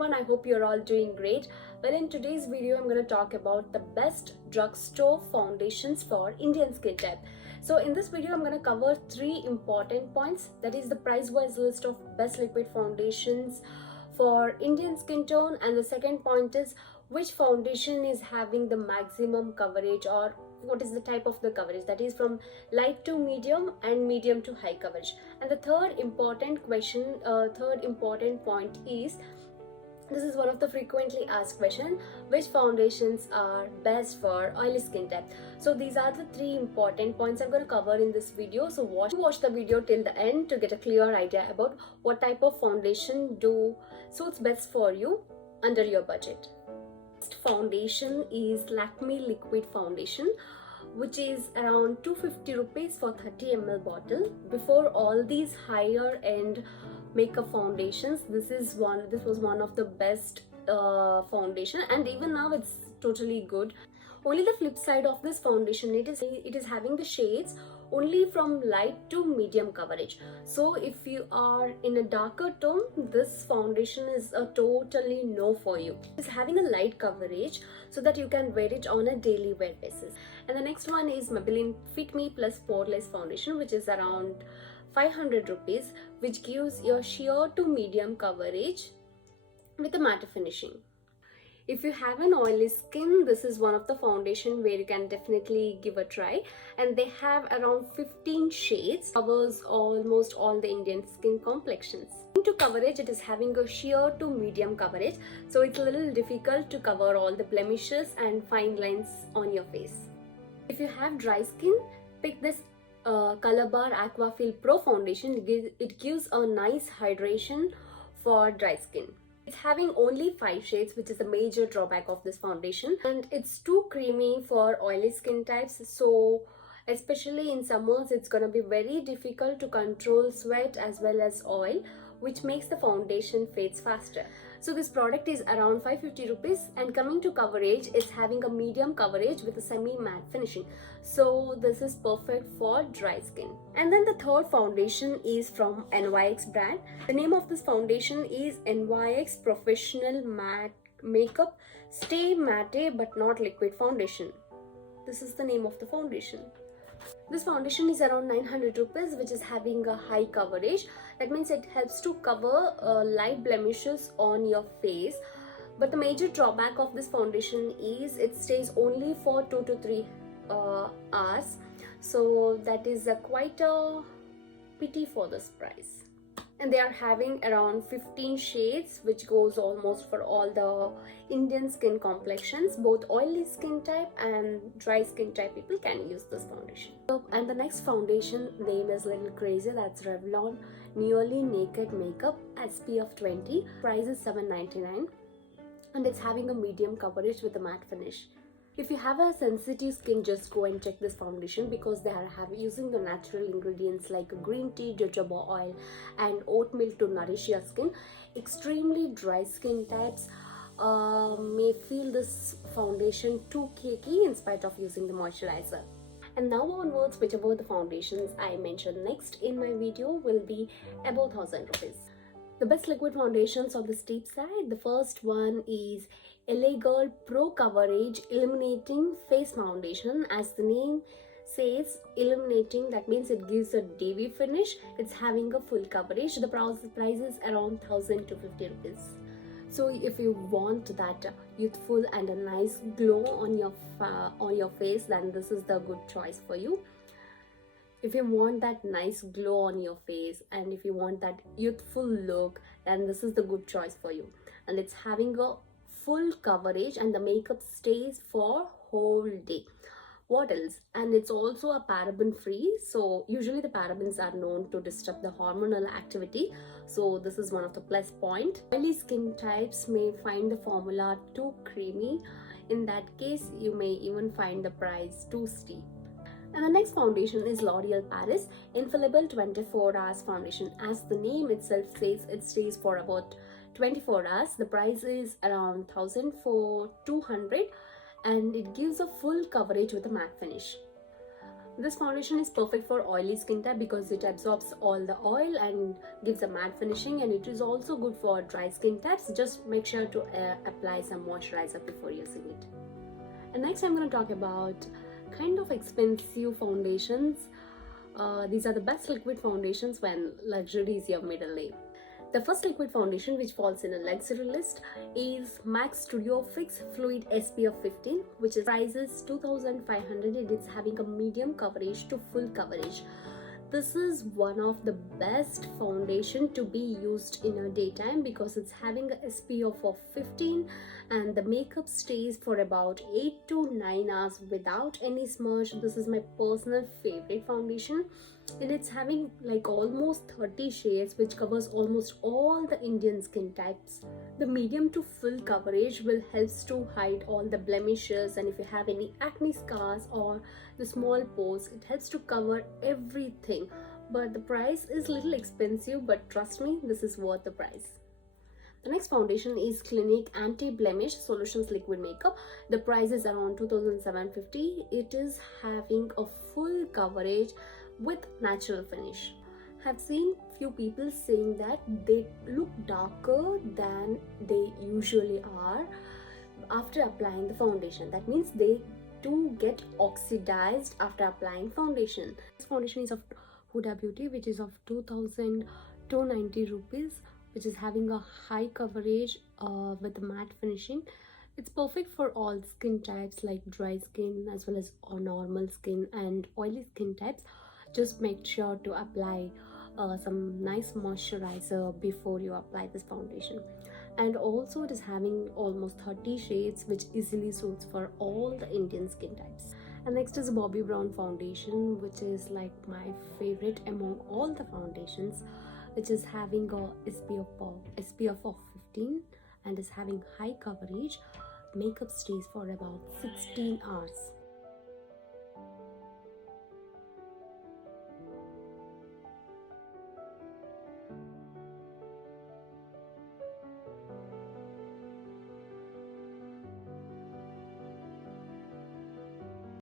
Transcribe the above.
everyone, I hope you're all doing great. Well, in today's video I'm going to talk about the best drugstore foundations for Indian skin type. So in this video I'm going to cover 3 important points, that is the price wise list of best liquid foundations for Indian skin tone, and the second point is which foundation is having the maximum coverage, or what is the type of the coverage, that is from light to medium and medium to high coverage. And the third important point is, this is one of the frequently asked questions, which foundations are best for oily skin type. So these are the 3 important points I'm going to cover in this video. So watch the video till the end to get a clear idea about what type of foundation suits best for you under your budget. Next foundation is Lakme liquid foundation, which is around 250 rupees for 30 ml bottle. Before all these higher end makeup foundations, this was one of the best foundation, and even now it's totally good. Only the flip side of this foundation, it is having the shades only from light to medium coverage. So if you are in a darker tone, this foundation is a totally no for you. It's having a light coverage so that you can wear it on a daily wear basis. And the next one is Maybelline Fit Me Plus Poreless Foundation, which is around 500 rupees, which gives your sheer to medium coverage with a matte finishing. If you have an oily skin, this is one of the foundation where you can definitely give a try, and they have around 15 shades, covers almost all the Indian skin complexions. Into coverage, it is having a sheer to medium coverage, so it's a little difficult to cover all the blemishes and fine lines on your face. If you have dry skin, pick this Color Bar Aquafil Pro foundation. It gives a nice hydration for dry skin. It's having only 5 shades, which is a major drawback of this foundation, and it's too creamy for oily skin types. So especially in summers, it's gonna be very difficult to control sweat as well as oil, which makes the foundation fades faster. So this product is around 550 rupees, and coming to coverage, it's having a medium coverage with a semi-matte finishing. So this is perfect for dry skin. And then the third foundation is from NYX brand. The name of this foundation is NYX Professional Matte Makeup Stay Matte But Not Liquid Foundation. This is the name of the foundation. This foundation is around 900 rupees, which is having a high coverage. That means it helps to cover light blemishes on your face. But the major drawback of this foundation is it stays only for 2 to 3 hours. So that is quite a pity for this price. And they are having around 15 shades, which goes almost for all the Indian skin complexions. Both oily skin type and dry skin type people can use this foundation. And the next foundation name is little crazy, that's Revlon Nearly Naked Makeup SPF 20. Price is $7.99, and it's having a medium coverage with a matte finish. If you have a sensitive skin, just go and check this foundation, because they are using the natural ingredients like green tea, jojoba oil and oat milk to nourish your skin. Extremely dry skin types may feel this foundation too cakey in spite of using the moisturizer. And now onwards, whichever the foundations I mentioned next in my video will be above 1000 rupees. The best liquid foundations on the steep side, the first one is LA Girl Pro Coverage Illuminating Face Foundation. As the name says, illuminating, that means it gives a dewy finish. It's having a full coverage. The price is around 1050 rupees. So if you want that youthful and a nice glow on your face, then this is the good choice for you. If you want that nice glow on your face and if you want that youthful look, then this is the good choice for you. And it's having a full coverage, and the makeup stays for whole day. What else? And it's also a paraben free. So usually the parabens are known to disrupt the hormonal activity. So this is one of the plus point. Oily skin types may find the formula too creamy. In that case, you may even find the price too steep. And the next foundation is L'Oreal Paris Infallible 24 Hours Foundation. As the name itself says, it stays for about 24 hours. The price is around 1,200, and it gives a full coverage with a matte finish. This foundation is perfect for oily skin type because it absorbs all the oil and gives a matte finishing, and it is also good for dry skin types. Just make sure to apply some moisturizer before using it. And next I'm going to talk about kind of expensive foundations. These are the best liquid foundations when luxury is your middle name. The first liquid foundation which falls in a luxury list is MAC Studio Fix Fluid SPF 15, which is prices 2,500. It is having a medium coverage to full coverage. This is one of the best foundation to be used in a daytime because it's having a SPF of 15 and the makeup stays for about 8 to 9 hours without any smudge. This is my personal favorite foundation, and it's having like almost 30 shades which covers almost all the Indian skin types. The medium to full coverage will helps to hide all the blemishes, and if you have any acne scars or the small pores, it helps to cover everything. But the price is little expensive, but trust me, this is worth the price. The next foundation is Clinique Anti-Blemish Solutions Liquid Makeup. The price is around 2,750. It is having a full coverage with natural finish. Have seen few people saying that they look darker than they usually are after applying the foundation. That means they do get oxidized after applying foundation. This foundation is of Huda Beauty, which is of 2,290 rupees, which is having a high coverage with matte finishing. It's perfect for all skin types like dry skin as well as normal skin and oily skin types. Just make sure to apply some nice moisturizer before you apply this foundation. And also it is having almost 30 shades which easily suits for all the Indian skin types. And next is Bobbi Brown foundation, which is like my favorite among all the foundations, which is having a SPF of 15 and is having high coverage. Makeup stays for about 16 hours.